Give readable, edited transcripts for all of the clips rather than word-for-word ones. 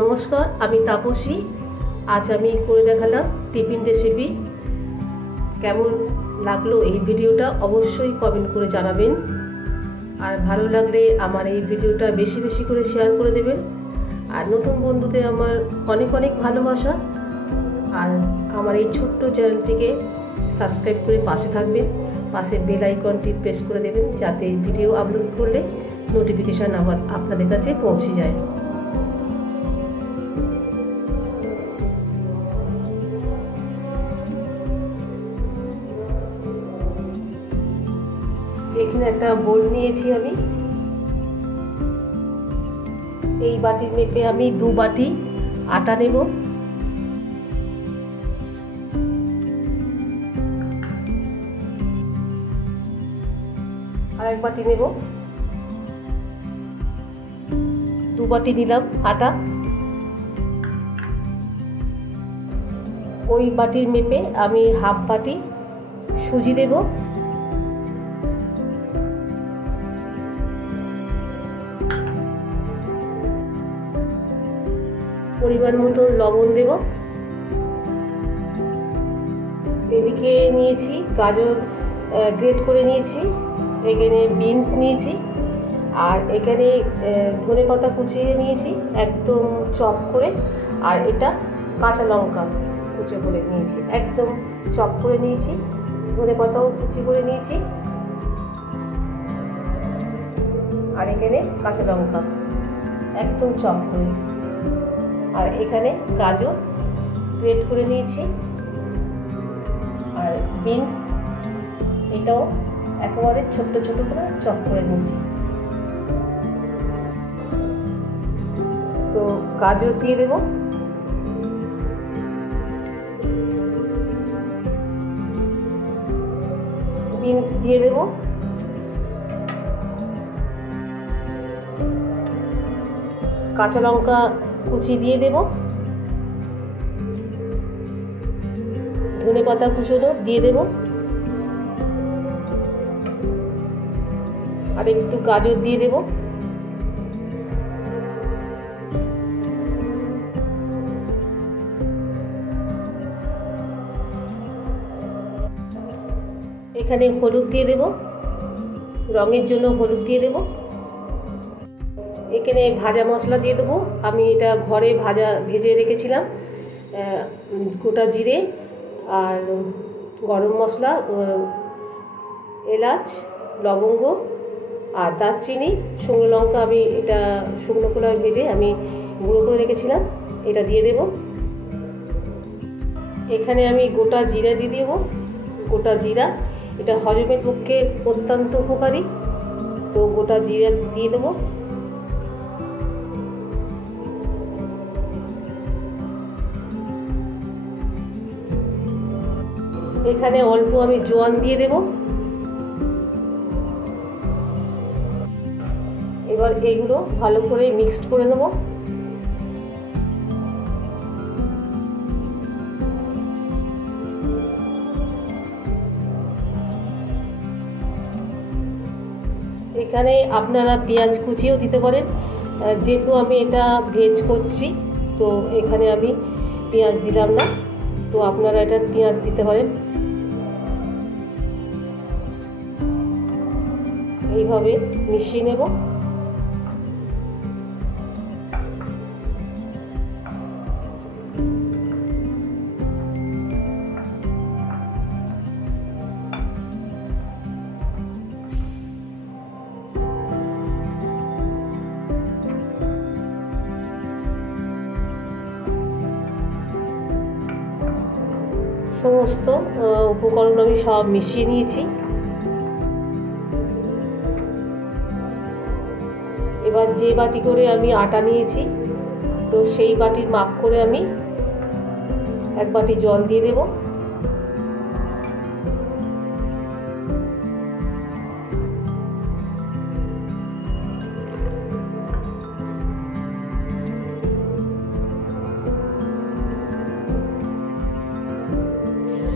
নমস্কার, আমি তাপসী। আজ আমি করে দেখালাম টিফিন রেসিপি। কেমন লাগলো এই ভিডিওটা অবশ্যই কমেন্ট করে জানাবেন। আর ভালো লাগলে আমার এই ভিডিওটা বেশি বেশি করে শেয়ার করে দেবেন। আর নতুন বন্ধুদের আমার অনেক অনেক ভালোবাসা। আর আমার এই ছোট্ট চ্যানেলটিকে সাবস্ক্রাইব করে পাশে থাকবেন, পাশে বেল আইকনটি প্রেস করে দেবেন, যাতে ভিডিও আপলোড করলে নোটিফিকেশান আবার আপনাদের কাছে পৌঁছে যায়। এখানে একটা বোল নিয়েছি আমি। এই বাটির মেপে আমি 2 বাটি আটা নেব। আর 1 বাটি নেব। 2 বাটি নিলাম আটা। ওই বাটির মেপে আমি 1/2 বাটি সুজি দেব। পরিমাণ মতো লবণ দেব। এদিকে নিয়েছি গাজর গ্রেট করে নিয়েছি, এখানে বিনস নিয়েছি, আর এখানে ধনেপাতা কুচিয়ে নিয়েছি একদম চপ করে, আর এটা কাঁচা লঙ্কা কুচি করে নিয়েছি, একদম চপ করে নিয়েছি। ধনেপাতাও কুচি করে নিয়েছি, আর এখানে কাঁচা লঙ্কা একদম চপ করে, আর এখানে গাজর গ্রেট করে নিয়েছি, আর বিনস এটাও একেবারে ছোট্ট ছোট করে চপ করে নিয়েছি। তো গাজর দিয়ে দেব, বিনস দিয়ে দেব, কাঁচা লঙ্কা কুচি দিয়ে দেব, ধনেপাতা কুচোনো দিয়ে দেব, আর একটু গাজর দিয়ে দেব। এখানে হলুদ দিয়ে দেব, রঙের জন্য হলুদ দিয়ে দেব। এখানে ভাজা মশলা দিয়ে দেবো। আমি এটা ঘরে ভেজে রেখেছিলাম, গোটা জিরে আর গরম মশলা, এলাচ, লবঙ্গ আর দারচিনি, শুকনো লঙ্কা। আমি এটা শুকনো খোলায় ভেজে আমি গুঁড়ো করে রেখেছিলাম, এটা দিয়ে দেব। এখানে আমি গোটা জিরা দিয়ে দেব। গোটা জিরা এটা হজমের পক্ষে অত্যন্ত উপকারী, তো গোটা জিরা দিয়ে দেবো। এখানে অল্প আমি জোয়ান দিয়ে দেব। এবার এগুলো ভালো করে মিক্সড করে নেব। এখানে আপনারা পেঁয়াজ কুচিও দিতে পারেন, যেহেতু আমি এটা ভেজ করছি তো এখানে আমি পেঁয়াজ দিলাম না, তো আপনারা এটা পেঁয়াজ দিতে পারেন। এইভাবে মিশিয়ে নেব। সমস্ত উপকরণ আমি সব মিশিয়ে নিয়েছি। এবার যে বাটি করে আমি আটা নিয়েছি, তো সেই বাটির মাপ করে আমি 1 বাটি জল দিয়ে দেব।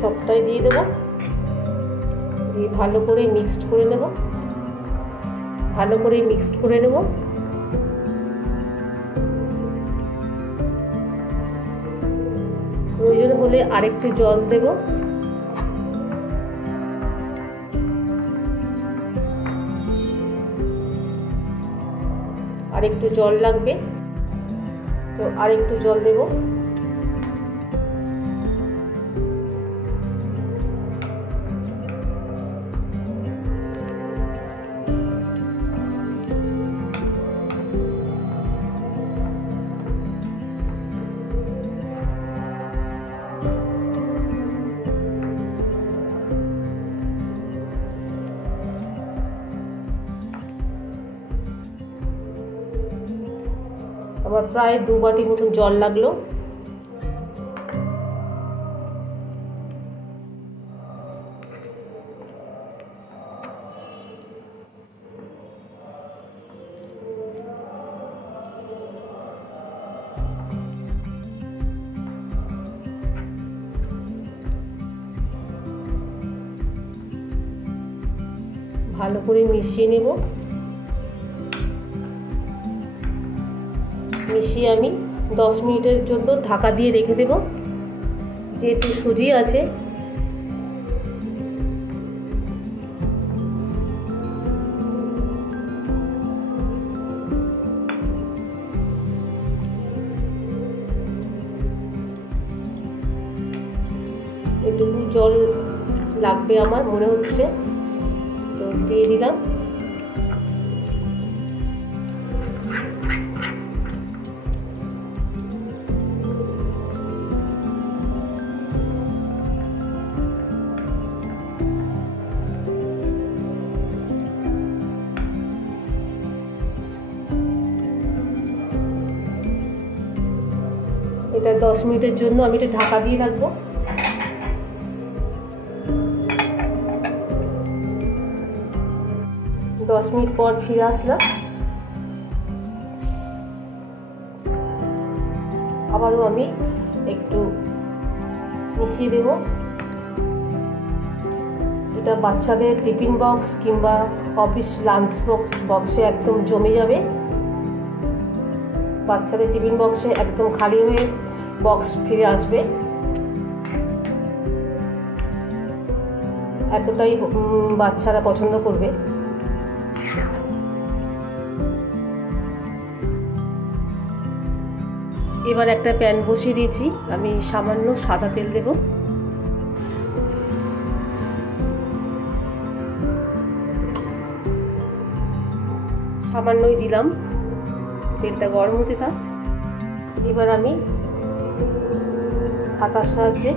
সবটাই দিয়ে দেব, দিয়ে ভালো করে মিক্সড করে নেব। ভালো করে মিক্সড করে নেব। হলে আরেকটু জল দেব। আরেকটু জল লাগবে, তো আরেকটু জল দেব। আমার প্রায় 2 বাটি মতন জল লাগলো। ভালো করে মিশিয়ে নেব। মিশিয়ে আমি 10 মিনিটের জন্য ঢাকা দিয়ে রেখে দেব। যেহেতু সুজি আছে এটুকু জল লাগবে আমার মনে হচ্ছে, তো দিয়ে দিলাম। এটা 10 মিনিটের জন্য আমি এটা ঢাকা দিয়ে রাখবো। দশ মিনিট পর ফিরে আসলাম। আবারও আমি একটু মিশিয়ে দেব। এটা বাচ্চাদের টিফিন বক্স কিংবা অফিস লাঞ্চ বক্সে একদম জমে যাবে। বাচ্চাদের টিফিন বক্সে একদম খালি হয়ে বক্স ফিরে আসবে, এতটাই বাচ্চারা পছন্দ করবে। এবার একটা প্যান বসিয়ে দিয়েছি, আমি সামান্য সাদা তেল দেব। সামান্যই দিলাম, তেলটা গরম হতে থাক। এবার আমি হাতার সাহায্যে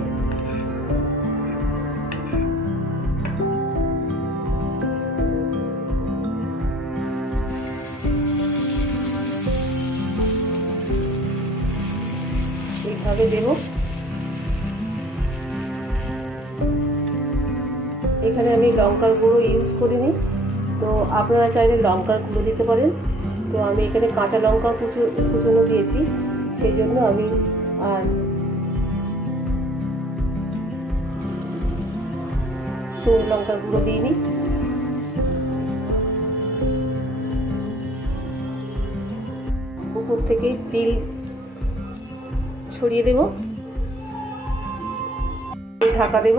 এইভাবে দেব। এখানে আমি লঙ্কার গুঁড়ো ইউজ করিনি, তো আপনারা চাইলে লঙ্কার গুঁড়ো দিতে পারেন। তো আমি এখানে কাঁচা লঙ্কা কুচনো দিয়েছি, সেই জন্য আমি আর শুকনো লঙ্কার গুঁড়ো দিইনি। উপর থেকে তিল ছড়িয়ে দেব, ঢাকা দেব।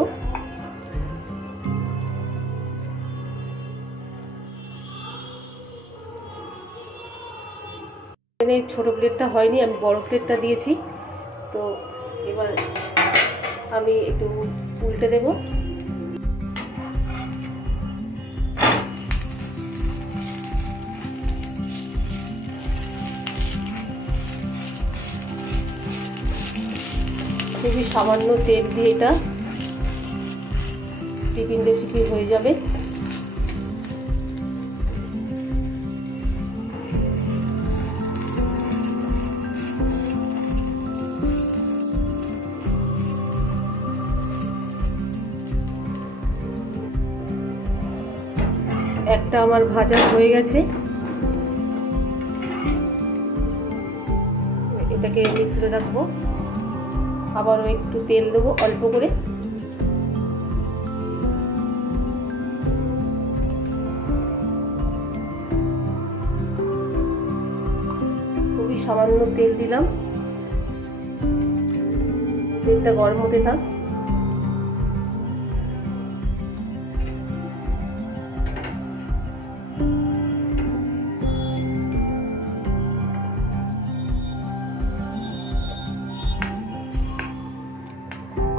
এখানে ছোট প্লেটটা হয়নি, আমি বড় প্লেটটা দিয়েছি। তো এবার আমি একটু উল্টে দেব। খুবই সামান্য তেল দিয়ে এটা টিফিন রেসিপি হয়ে যাবে। একটা আমার ভাজা হয়ে গেছে, এটাকে আমি তুলে রাখবো। আবারও একটু তেল দেবো অল্প করে। খুবই সামান্য তেল দিলাম। তেলটা গরম হতে থাক।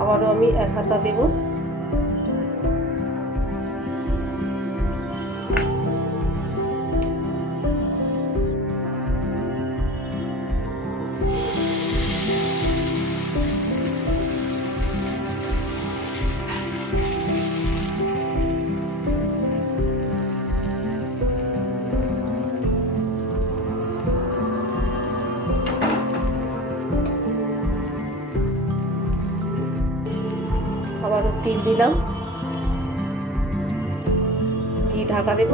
আবারও আমি 1 হাতা দেব। আবারও তেল দিলাম, দিয়ে ঢাকা দেব।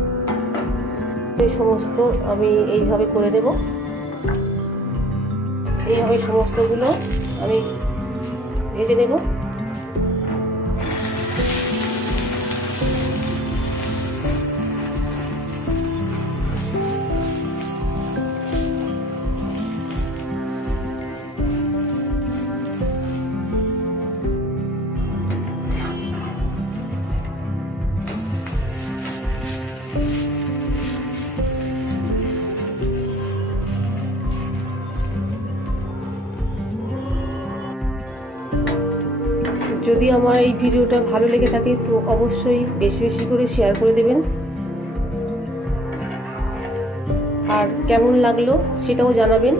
এই সমস্ত আমি এইভাবে করে দেব। এইভাবে সমস্তগুলো আমি ভেজে নেব। যদি আমার এই ভিডিওটা ভালো লেগে থাকে তো অবশ্যই বেশি বেশি করে শেয়ার করে দেবেন, আর কেমন লাগলো সেটাও জানাবেন।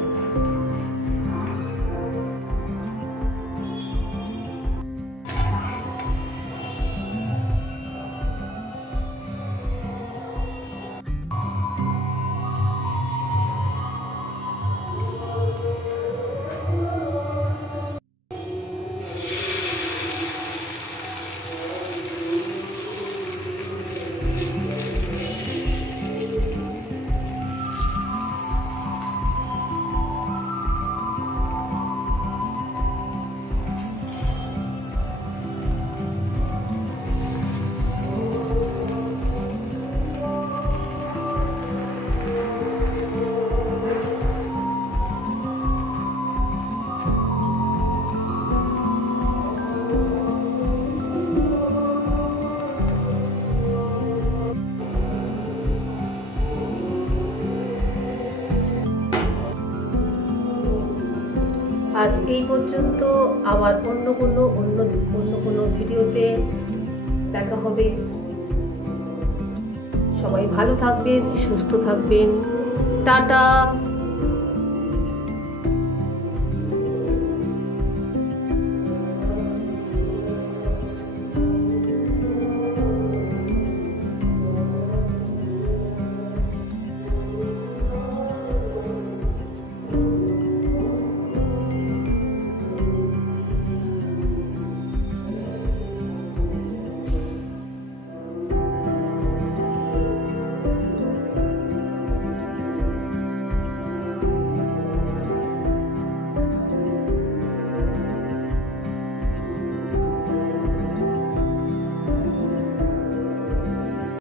আজ এই পর্যন্ত, আবার অন্য কোনো ভিডিওতে দেখা হবে। সবাই ভালো থাকবেন, সুস্থ থাকবেন। টাটা।